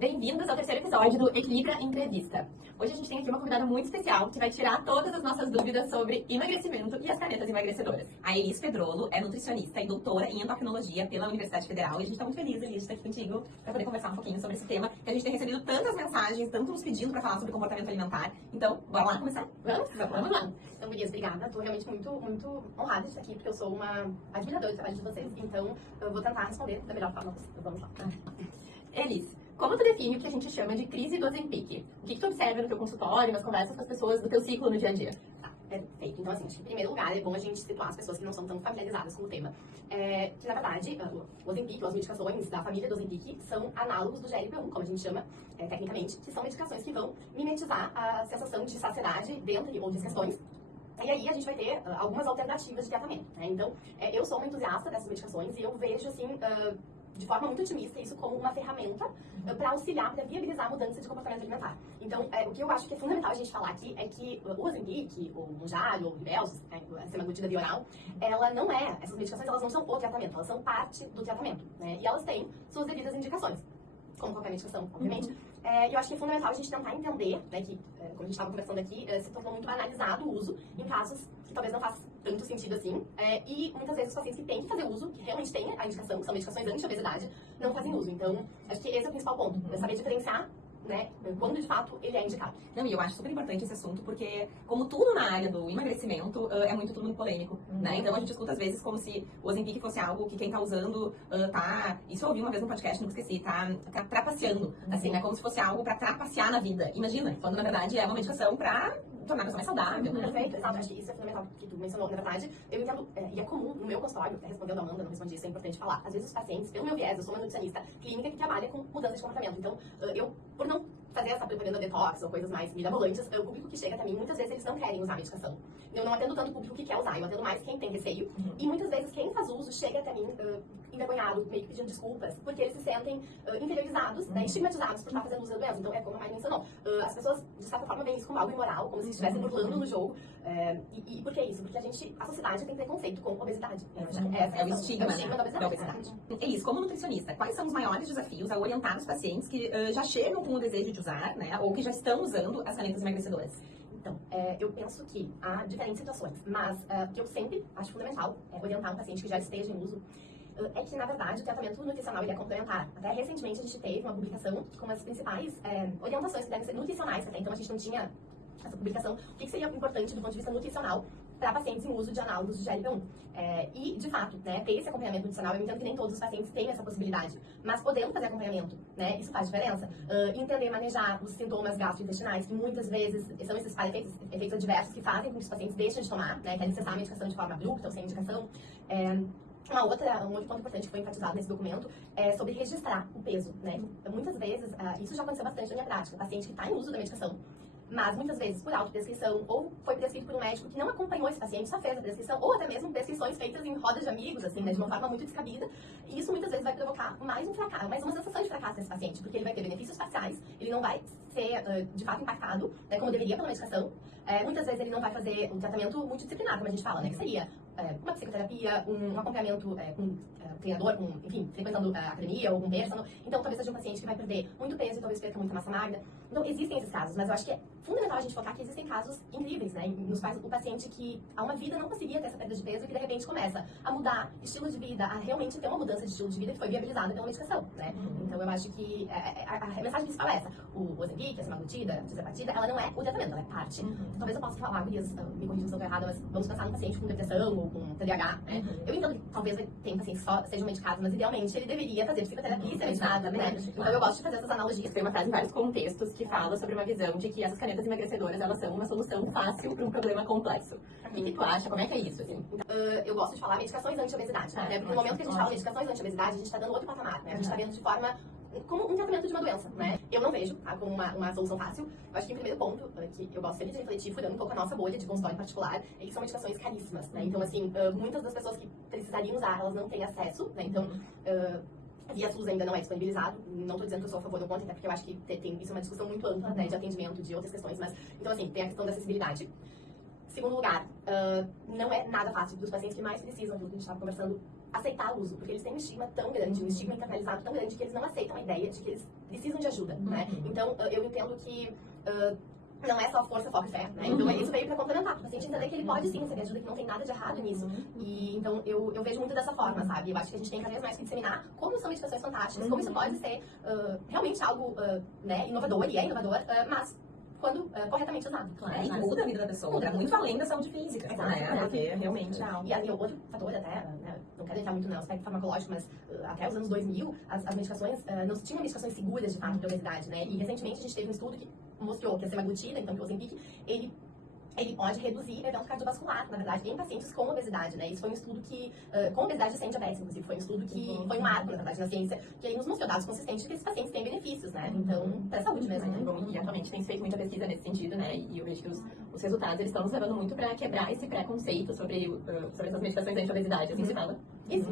Bem-vindos ao terceiro episódio do Equilibra Entrevista. Hoje a gente tem aqui uma convidada muito especial que vai tirar todas as nossas dúvidas sobre emagrecimento e as canetas emagrecedoras. A Elis Pedrolo é nutricionista e doutora em endocrinologia pela Universidade Federal e a gente está muito feliz, Elis, de estar aqui contigo para poder conversar um pouquinho sobre esse tema que a gente tem recebido tantas mensagens, tanto nos pedindo para falar sobre comportamento alimentar. Então, bora lá começar? Vamos lá. Então, Gurias, obrigada. Estou realmente muito honrada de estar aqui, porque eu sou uma admiradora do trabalho de vocês. Então, eu vou tentar responder da melhor forma possível. Vamos lá. Elis, como tu define o que a gente chama de crise do Ozempic? O que tu observa no teu consultório, nas conversas com as pessoas do teu ciclo no dia a dia? Tá, perfeito. Então, assim, acho que em primeiro lugar é bom a gente situar as pessoas que não são tão familiarizadas com o tema. Que, na verdade, o Ozempic, ou as medicações da família do Ozempic, são análogos do GLP-1, como a gente chama tecnicamente, que são medicações que vão mimetizar a sensação de saciedade dentre outras questões. E aí a gente vai ter algumas alternativas de tratamento, né? Então, eu sou uma entusiasta dessas medicações e eu vejo, assim, de forma muito otimista isso como uma ferramenta para auxiliar, para viabilizar a mudança de comportamento alimentar. Então, o que eu acho que é fundamental a gente falar aqui é que o Ozempic, o Mounjaro, o Rybelsus, a semaglutida via oral, ela não é, essas medicações elas não são o tratamento, elas são parte do tratamento, né? E elas têm suas devidas indicações, como qualquer medicação, obviamente. E eu acho que é fundamental a gente tentar entender, né, que, como a gente estava conversando aqui, se tornou muito banalizado o uso em casos que talvez não façam tanto sentido assim. E muitas vezes os pacientes que têm que fazer uso, que realmente têm a indicação, que são medicações anti-obesidade, não fazem uso. Então, acho que esse é o principal ponto, é saber diferenciar, né, quando de fato ele é indicado. Não, e eu acho super importante esse assunto, porque como tudo na área do emagrecimento, é tudo muito polêmico, né? Então a gente escuta às vezes como se o Ozempic fosse algo que quem tá usando isso eu ouvi uma vez no podcast, não esqueci, tá trapaceando, assim, né? Como se fosse algo pra trapacear na vida. Imagina, quando na verdade é uma medicação pra tornar a pessoa mais saudável, né? Perfeito, exato. Acho que isso é fundamental que tu mencionou. Na verdade, eu entendo, e é comum no meu consultório, até respondendo a Amanda, não respondi, isso é importante falar. Às vezes os pacientes, pelo meu viés, eu sou uma nutricionista clínica que trabalha com mudança de comportamento. Então, eu, por não fazer essa propaganda detox ou coisas mais mirabolantes, o público que chega até mim, muitas vezes eles não querem usar a medicação. Eu não atendo tanto o público que quer usar, eu atendo mais quem tem receio. E muitas vezes quem faz uso chega até mim envergonhado, meio que pedindo desculpas, porque eles se sentem inferiorizados, né, estigmatizados por estar fazendo uso da doença. Então, como a Mari mencionou, as pessoas, de certa forma, veem isso como algo imoral, como se estivessem burlando no jogo. E por que isso? Porque a sociedade tem preconceito com obesidade. É o estigma, da obesidade. Elis, como nutricionista, quais são os maiores desafios ao orientar os pacientes que já chegam com o desejo de usar, né, ou que já estão usando as canetas emagrecedoras? Então, eu penso que há diferentes situações, mas o que eu sempre acho fundamental é orientar um paciente que já esteja em uso, é que, na verdade, o tratamento nutricional ele é complementar. Até recentemente a gente teve uma publicação com as principais orientações que devem ser nutricionais, até então a gente não tinha essa publicação. O que seria importante do ponto de vista nutricional para pacientes em uso de análogos de GLP-1? E, de fato, né, ter esse acompanhamento nutricional, eu entendo que nem todos os pacientes têm essa possibilidade, mas podendo fazer acompanhamento, né, isso faz diferença. Entender e manejar os sintomas gastrointestinais, que muitas vezes são esses efeitos adversos que fazem com que os pacientes deixem de tomar, né, querem cessar a medicação de forma abrupta ou sem indicação. Um outro ponto importante que foi enfatizado nesse documento é sobre registrar o peso, né? Muitas vezes, isso já aconteceu bastante na minha prática, o paciente que está em uso da medicação, mas muitas vezes por autoprescrição, ou foi prescrito por um médico que não acompanhou esse paciente, só fez a prescrição, ou até mesmo prescrições feitas em rodas de amigos, assim, né, de uma forma muito descabida. E isso muitas vezes vai provocar mais um fracasso, mais uma sensação de fracasso nesse paciente, porque ele vai ter benefícios parciais, ele não vai ser, de fato, impactado, né, como deveria pela medicação. Muitas vezes ele não vai fazer um tratamento multidisciplinar, como a gente fala, né, que seria uma psicoterapia, um acompanhamento com um treinador, enfim, frequentando a academia ou um personal. Então, talvez seja um paciente que vai perder muito peso e talvez perca muita massa magra. Então, existem esses casos, mas eu acho que é fundamental a gente focar que existem casos incríveis, né, nos quais o paciente que há uma vida não conseguia ter essa perda de peso e que de repente começa a mudar estilo de vida, a realmente ter uma mudança de estilo de vida que foi viabilizada pela medicação, né. Então, eu acho que a mensagem principal é essa. O Ozempic, a semaglutida, a tirzepatida, ela não é o tratamento, ela é parte. Talvez eu possa falar, Gurias, me corrija se eu estou errada, mas vamos pensar num paciente com depressão ou com TDAH, né. Eu entendo que talvez tem pacientes que só sejam medicados, mas idealmente ele deveria fazer psicoterapia e ser medicado, né. Então, eu gosto de fazer essas analogias. Tem uma frase em vários contextos que fala sobre uma visão de que essas canetas emagrecedoras, elas são uma solução fácil para um problema complexo. O que tu acha? Como é que é isso, assim? Eu gosto de falar medicações anti-obesidade, né? Porque no momento que a gente fala medicações anti-obesidade, a gente está dando outro patamar, né? A gente está vendo de forma como um tratamento de uma doença, né? Eu não vejo como uma solução fácil. Eu acho que o primeiro ponto, que eu gosto sempre de refletir, furando um pouco a nossa bolha de consultório particular, é que são medicações caríssimas, né? Então, assim, muitas das pessoas que precisariam usar, elas não têm acesso, né? Então, via SUS ainda não é disponibilizado. Não estou dizendo que eu sou a favor ou contra, até porque eu acho que isso é uma discussão muito ampla, né, de atendimento, de outras questões. Mas, então, assim, tem a questão da acessibilidade. Segundo lugar, não é nada fácil dos pacientes que mais precisam, aquilo que a gente estava conversando, aceitar o uso, porque eles têm um estigma tão grande, um estigma internalizado tão grande que eles não aceitam a ideia de que eles precisam de ajuda, né? Então, eu entendo que não é só força, foco e fé, né? Então, isso veio para complementar, para o paciente entender que ele pode sim receber ajuda, que não tem nada de errado nisso. E, então, eu vejo muito dessa forma, sabe? Eu acho que a gente tem cada vez mais que disseminar como são medicações fantásticas, como isso pode ser realmente algo né, inovador, e é inovador, mas quando corretamente usado. Claro, e muda a vida da pessoa, muda muito além da saúde física, né? Porque realmente... E outro fator até, né, não quero entrar muito no aspecto farmacológico, mas até os anos 2000, as medicações, não se tinham medicações seguras, de fato, de obesidade, né? E recentemente a gente teve um estudo que mostrou que a semaglutida, então que o Ozempic, ele pode reduzir evento cardiovascular, na verdade, em pacientes com obesidade, né? Isso foi um estudo que, com obesidade sem diabetes, inclusive, foi um estudo que foi um marco, na verdade, na ciência, que aí nos mostrou dados consistentes de que esses pacientes têm benefícios, né? Então, para a saúde mesmo, né? Bom, e atualmente tem se feito muita pesquisa nesse sentido, né? E eu vejo que os resultados, eles estão nos levando muito para quebrar esse preconceito sobre essas medicações anti-obesidade, assim se fala. Isso,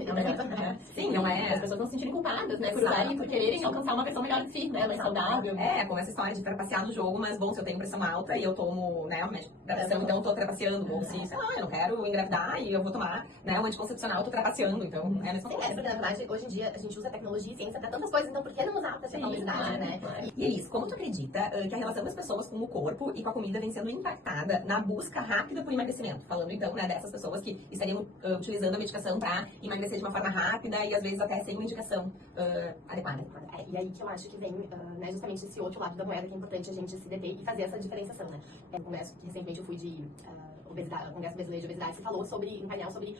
sim, não é? As pessoas não se sentirem culpadas, né? Por usarem, por quererem alcançar uma versão melhor de si, né? Mais saudável. Como essa história de trapacear no jogo, mas bom, se eu tenho pressão alta e eu tomo, né, o médico da pressão, então eu tô trapaceando. Ou se, sei lá, eu não quero engravidar e eu vou tomar, né, um anticoncepcional, eu tô trapaceando. Então, é nessa porque na verdade, hoje em dia, a gente usa tecnologia e ciência pra tantas coisas, então por que não usar pra tratar obesidade, né? E Elis, como tu acredita que a relação das pessoas com o corpo e com a comida vem sendo impactada na busca rápida por emagrecimento? Falando então, né, dessas pessoas que estariam utilizando a medicação pra emagrecer de uma forma rápida e às vezes até sem uma indicação adequada. E aí que eu acho que vem, né, justamente esse outro lado da moeda que é importante a gente se deter e fazer essa diferenciação, né? No congresso que recentemente eu fui de obesidade, Congresso Brasileiro de Obesidade, se falou sobre, um painel sobre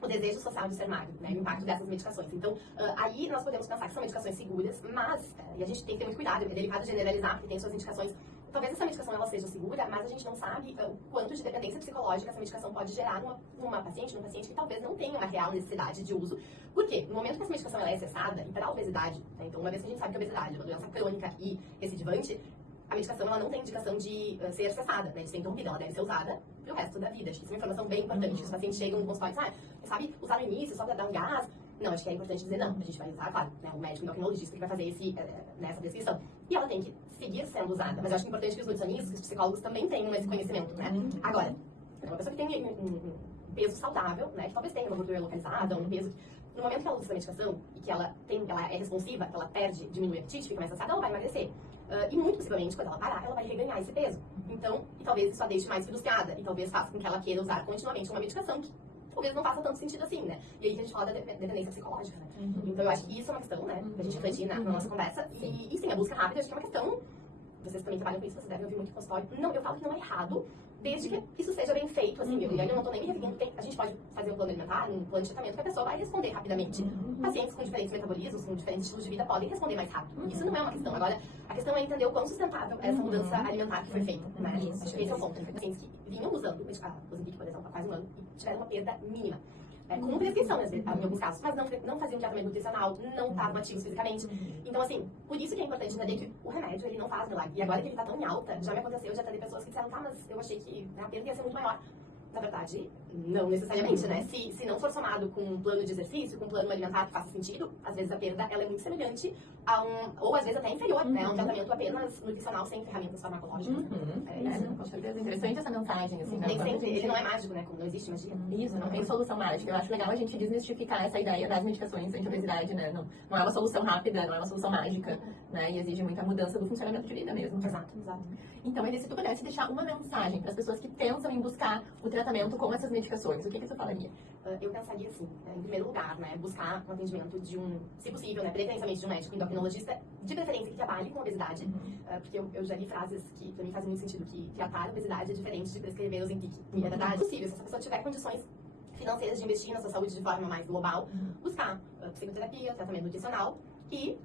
o desejo social de ser magro, né, o impacto dessas medicações. Então, aí nós podemos pensar que são medicações seguras, mas, e a gente tem que ter muito cuidado, é delicado generalizar, porque tem suas indicações. Talvez essa medicação ela seja segura, mas a gente não sabe o quanto de dependência psicológica essa medicação pode gerar num paciente que talvez não tenha uma real necessidade de uso. Por quê? No momento que essa medicação ela é cessada, e para a obesidade, né, então uma vez que a gente sabe que a obesidade é uma doença crônica e recidivante, a medicação ela não tem indicação de ser cessada, né, de ser interrompida, ela deve ser usada pro resto da vida. Acho que isso é uma informação bem importante. Os pacientes chegam no consultório e dizem, sabe, usar no início só para dar um gás. Não, acho que é importante dizer não. A gente vai usar, claro, né, o médico endocrinologista que vai fazer nessa descrição. E ela tem que seguir sendo usada. Mas eu acho importante que os nutricionistas, os psicólogos também tenham esse conhecimento, né? Agora, uma pessoa que tem um peso saudável, né, que talvez tenha uma gordura localizada, um peso... No momento que ela usa essa medicação e que ela é responsiva, que ela diminui o apetite, fica mais saciada, ela vai emagrecer. E muito possivelmente, quando ela parar, ela vai reganhar esse peso. Então, e talvez isso a deixe mais frustrada. E talvez faça com que ela queira usar continuamente uma medicação que talvez não faça tanto sentido assim, né? E aí que a gente fala da dependência psicológica, né? Então, eu acho que isso é uma questão, né? Pra gente refletir na nossa conversa. E sim, a busca rápida, acho que é uma questão... Vocês também trabalham com isso, vocês devem ouvir muito no consultório. Não, eu falo que não é errado, desde que isso seja bem feito, assim, e aí eu não tô nem me referindo, a gente pode fazer um plano alimentar, um plano de tratamento que a pessoa vai responder rapidamente. Pacientes com diferentes metabolismos, com diferentes estilos de vida podem responder mais rápido. Isso não é uma questão. Agora, a questão é entender o quão sustentável é essa mudança alimentar que foi feita, né? Acho que esse é o ponto. Pacientes que vinham usando o Ozempic, por exemplo, há quase um ano, e tiveram uma perda mínima. Com prescrição, em alguns casos, mas não faziam tratamento nutricional, não estavam ativos fisicamente. Então, assim, por isso que é importante entender que o remédio, ele não faz milagre. E agora que ele tá tão em alta, já me aconteceu de atender pessoas que disseram, tá, mas eu achei que a perda ia ser muito maior. Na verdade, não necessariamente, né? Se não for somado com um plano de exercício, com um plano alimentar que faça sentido, às vezes a perda ela é muito semelhante a ou às vezes até inferior, né? A um tratamento apenas nutricional sem ferramentas farmacológicas. Com certeza. Interessante essa mensagem, assim. Nem sempre, ele não é mágico, né? Como não existe magia. Isso, não tem solução mágica. Eu acho legal a gente desmistificar essa ideia das medicações anti-obesidade, né? Não é uma solução rápida, não é uma solução mágica, né? E exige muita mudança do funcionamento de vida mesmo. Exato. Então, Elis, se tu pudesse deixar uma mensagem para as pessoas que pensam em buscar o tratamento com essas medicações, o que você falaria? Eu pensaria assim, em primeiro lugar, né, buscar um atendimento se possível, né, preferencialmente de um médico endocrinologista, de preferência que trabalhe com obesidade, porque eu já li frases que para mim fazem muito sentido, que tratar a obesidade é diferente de prescrever Ozempic. E é verdade, possível, se essa pessoa tiver condições financeiras de investir na sua saúde de forma mais global, buscar psicoterapia, tratamento nutricional e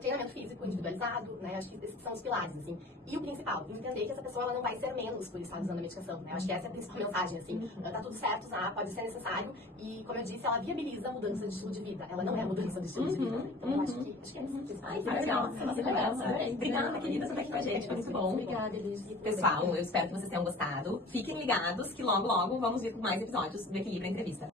treinamento físico individualizado, né? Acho que esses são os pilares, assim. E o principal, entender que essa pessoa ela não vai ser menos por estar usando a medicação, né? Acho que essa é a principal mensagem, assim. Tá tudo certo usar, pode ser necessário e, como eu disse, ela viabiliza a mudança de estilo de vida. Ela não é a mudança de estilo de vida. Então, eu acho que é isso. Ai, que legal. Obrigada, querida, por estar aqui com a gente. Foi muito bom. Obrigada, Elis. Pessoal, eu espero que vocês tenham gostado. Fiquem ligados que logo, logo vamos vir com mais episódios do Equilíbrio Entrevista.